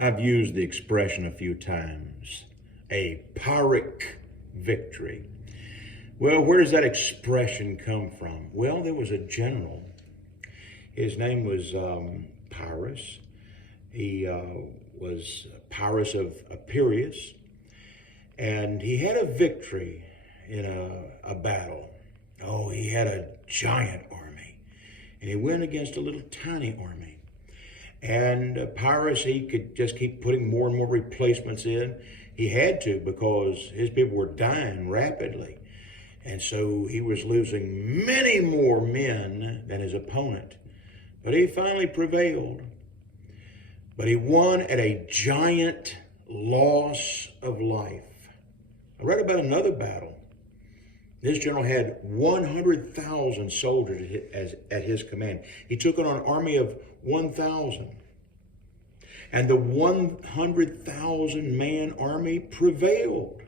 I've used the expression a few times, a Pyrrhic victory. Well, where does that expression come from? Well, there was a general. His name was Pyrrhus. He was Pyrrhus of Pyrrhus, and he had a victory in a battle. Oh, he had a giant army, and he went against a little tiny army. And Pyrrhus, he could just keep putting more and more replacements in. He had to, because his people were dying rapidly. And so he was losing many more men than his opponent. But he finally prevailed. But he won at a giant loss of life. I read about another battle. This general had 100,000 soldiers at his command. He took on an army of 1,000. And the 100,000 man army prevailed,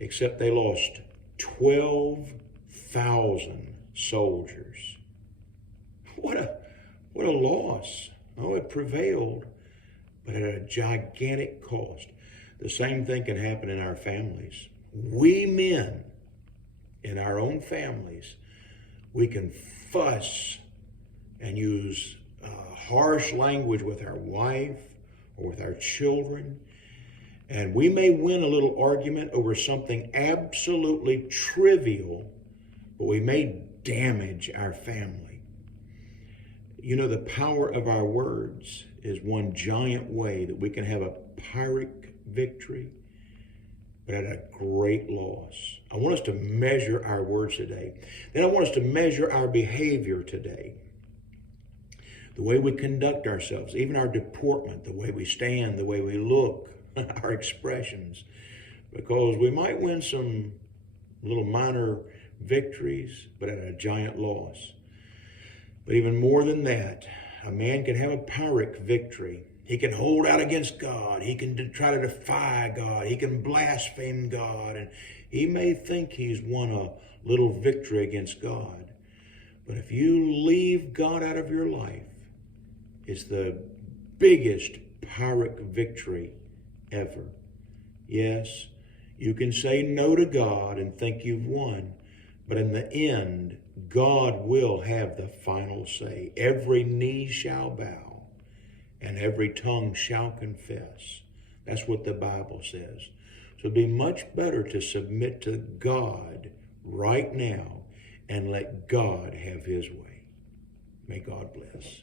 except they lost 12,000 soldiers. What a loss. Oh, it prevailed, but at a gigantic cost. The same thing can happen in our families. We men, in our own families, we can fuss and use harsh language with our wife or with our children, and we may win a little argument over something absolutely trivial, but we may damage our family. You know, the power of our words is one giant way that we can have a Pyrrhic victory, but at a great loss. I want us to measure our words today. Then I want us to measure our behavior today. The way we conduct ourselves, even our deportment, the way we stand, the way we look, our expressions, because we might win some little minor victories, but at a giant loss. But even more than that, a man can have a Pyrrhic victory. He can hold out against God. He can try to defy God. He can blaspheme God. And he may think he's won a little victory against God. But if you leave God out of your life, it's the biggest Pyrrhic victory ever. Yes, you can say no to God and think you've won, but in the end, God will have the final say. Every knee shall bow and every tongue shall confess. That's what the Bible says. So it'd be much better to submit to God right now and let God have his way. May God bless.